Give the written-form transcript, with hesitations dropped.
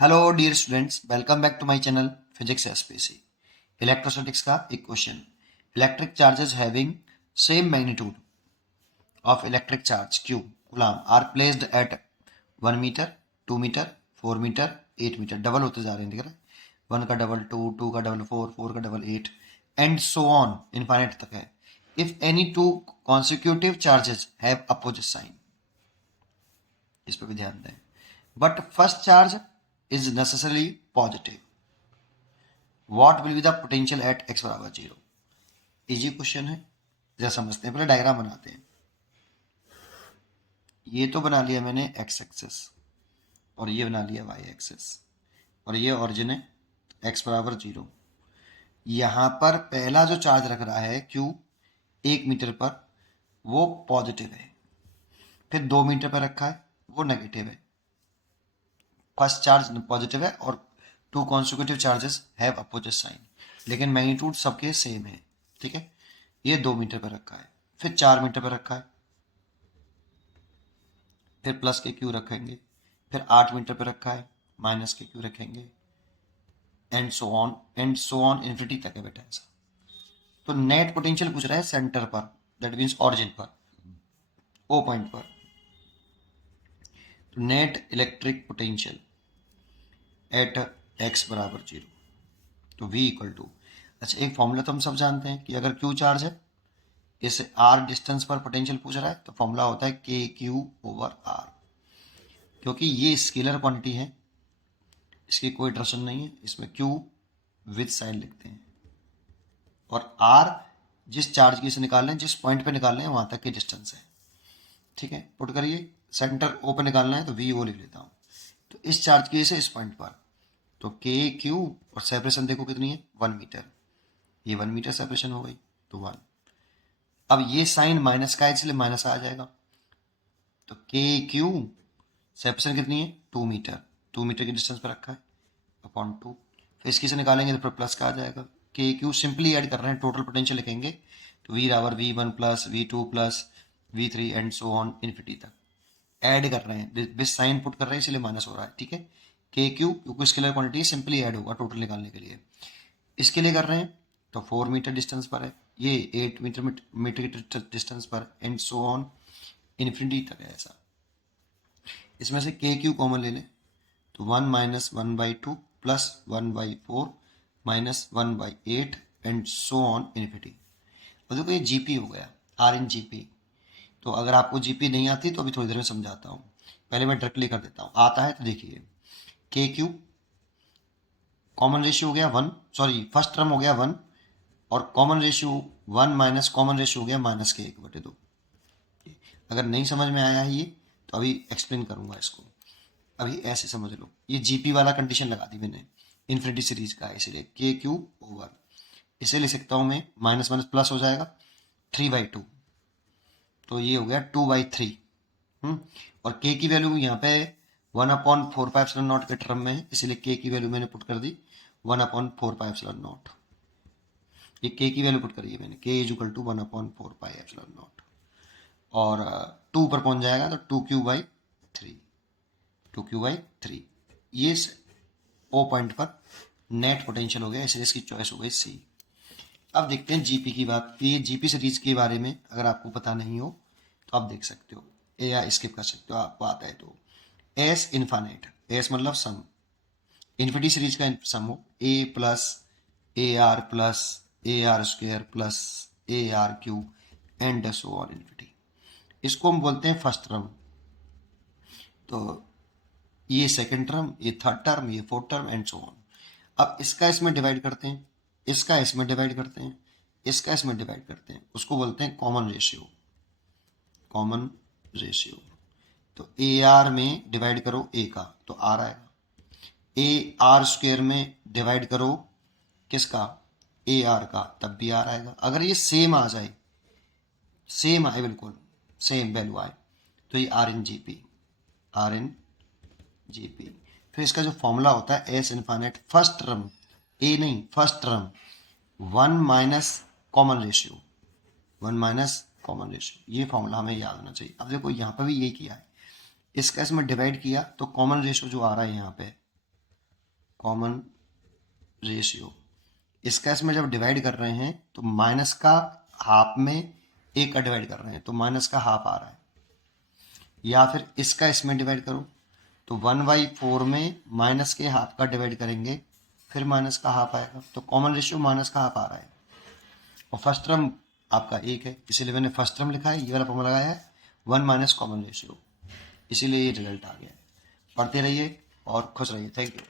Hello dear students, welcome back to my channel physics SPC. Electrostatics का एक question. Electric charges having same magnitude of electric charge q coulomb are placed at 1 metre, 2 metre, 4 metre, 8 metre. Double होते जा रहे हैं, दिख रहा है। 1 का डबल 2, 2 का डबल 4, 4 का double 8 and so on infinite तक है। If any two consecutive charges have opposite sign, इस पर भी ध्यान दें। But first charge is necessarily positive, what will be the potential at x बराबर 0। इजी क्वेश्चन है, जरा समझते हैं। पहले डायग्राम बनाते हैं। ये तो बना लिया मैंने x एक्सेस और ये बना लिया y एक्सेस और ये ऑरिजिन है x बराबर 0। यहाँ पर पहला जो चार्ज रख रहा है q 1 मीटर पर, वो पॉजिटिव है। फिर 2 मीटर पर रखा है, वो नेगेटिव है। फर्स्ट चार्ज पॉजिटिव है और two consecutive charges have opposite sign, लेकिन मैग्नीट्यूड सबके सेम है। ठीक है, ये 2 मीटर पर रखा है, फिर 4 मीटर पर रखा है, फिर प्लस के क्यू रखेंगे, फिर 8 मीटर पर रखा है, माइनस के क्यू रखेंगे, एंड सो ऑन इन्फिनिटी तक है बेटा ऐसा। तो नेट पोटेंशियल पूछ रहा है सेंटर पर, दैट मीन्स ऑरिजिन पर, ओ पॉइंट पर। तो net electric potential at x बराबर 0, तो v इक्वल टू, अच्छा एक फॉर्मूला तो हम सब जानते हैं कि अगर q चार्ज है, इस r डिस्टेंस पर पोटेंशियल पूछ रहा है, तो फॉर्मूला होता है के क्यू ओवर r। क्योंकि ये स्केलर क्वांटिटी है, इसकी कोई टेंशन नहीं है, इसमें q विद साइन लिखते हैं और r जिस चार्ज की से निकाल रहे हैं, जिस पॉइंट पे निकाल रहे हैं वहां तक की डिस्टेंस है। ठीक है, पुट करिए। सेंटर ओ पे निकालना है तो वी ओ लिख लेता हूँ। तो इस चार्ज की से इस पॉइंट पर, तो के क्यू और सेपरेशन देखो कितनी है, 1 मीटर। ये 1 मीटर सेपरेशन हो गई, तो 1। अब ये साइन माइनस का है, इसलिए माइनस आ जाएगा। तो के क्यू सेपरेशन कितनी है, 2 मीटर, 2 मीटर की डिस्टेंस पर रखा है, अपॉन 2। फिर इसकी से निकालेंगे तो फिर प्लस का आ जाएगा। के क्यू सिंपली ऐड कर रहे हैं, टोटल पोटेंशियल लिखेंगे तो वी बराबर v1 plus v2 plus v3 and so on infinity तक। ऐड कर रहे हैं, बिस साइन पुट कर रहे हैं, इसलिए माइनस हो रहा है। ठीक है, के क्यू क्योंकि स्केलर क्वांटिटी सिंपली ऐड होगा टोटल निकालने के लिए। इसके लिए कर रहे हैं तो 4 मीटर डिस्टेंस पर है, ये 8 मीटर की डिस्टेंस पर, एंड सो ऑन इन्फिनिटी तक है ऐसा। इसमें से के क्यू कॉमन ले लें तो 1 minus 1/2 plus 1/4 minus 1/8 and so on infinity. और देखो ये जीपी हो गया, आर इन जीपी। तो अगर आपको जीपी नहीं आती तो अभी थोड़ी देर में समझाता हूँ, पहले मैं डायरेक्टली कर देता हूँ। आता है तो देखिए, के क्यू कॉमन रेशियो हो गया 1, सॉरी फर्स्ट टर्म हो गया 1, और common ratio 1 minus common ratio हो गया माइनस के 1/2। अगर नहीं समझ में आया है ये तो अभी एक्सप्लेन करूंगा इसको, अभी ऐसे समझ लो। ये जीपी वाला कंडीशन लगा दी मैंने इन्फिनिटी सीरीज का, इसलिए के क्यू ओवर, इसे ले सकता हूँ मैं, माइनस माइनस प्लस हो जाएगा, 3/2, तो ये हो गया 2/3। और के की वैल्यू यहाँ पे 1/4πε0 के टर्म में है, इसलिए के की वैल्यू मैंने पुट कर दी 1/4πε0। ये के की वैल्यू पुट करी है मैंने, के इज इक्वल टू 1/4πε0, और 2 पर पहुंच जाएगा तो 2q/3, 2q/3। ये ओ पॉइंट पर नेट पोटेंशियल हो गया, इसलिए इसकी चॉइस हो गई सी। अब देखते हैं जीपी की बात। ये जीपी सीरीज के बारे में अगर आपको पता नहीं हो तो आप देख सकते हो या स्किप कर सकते हो, आपको आता है तो। एस इन्फानेट, एस मतलब सम, इन्फिनिटी सीरीज का सम हो, a plus a r square plus a r cube and so on infinity. इसको हम बोलते हैं फर्स्ट टर्म। तो ये सेकंड टर्म, ये थर्ड टर्म, ये fourth term and so on. अब इसका इसमें डिवाइड करते हैं, इसका इसमें डिवाइड करते हैं, इसका इसमें डिवाइड करते हैं, उसको बोलते हैं कॉमन रेशियो, कॉमन रेशियो। तो ए आर में डिवाइड करो ए का तो आर आएगा, ए आर स्क्वेयर में डिवाइड करो किसका, ए आर का, तब भी आर आएगा। अगर ये सेम आ जाए, सेम आए, बिल्कुल सेम वैल्यू आए, तो ये are in G P, are in G P. फिर इसका जो फॉर्मूला होता है S infinite, first term, a नहीं first term, 1 minus common ratio, 1 minus common ratio. ये फॉर्मूला हमें याद होना चाहिए। अब देखो यहाँ पर भी यही किया है, इसका इसमें डिवाइड किया तो कॉमन रेशियो जो आ रहा है यहाँ पे कॉमन रेशियो। इस केस में जब डिवाइड कर रहे हैं तो माइनस का हाफ में एक का डिवाइड कर रहे हैं तो माइनस का हाफ आ रहा है, या फिर इसका इसमें डिवाइड करो तो 1/4 में माइनस के हाफ का डिवाइड करेंगे फिर माइनस का हाफ आएगा, तो कॉमन रेशियो माइनस का हाफ आ रहा है। और फर्स्ट टर्म आपका एक है, इसीलिए मैंने फर्स्ट टर्म लिखा है, ये वाला फॉर्मूला लगाया है 1 माइनस कॉमन रेशियो, इसीलिए ये रिजल्ट आ गया है। पढ़ते रहिए और खुश रहिए। Thank you.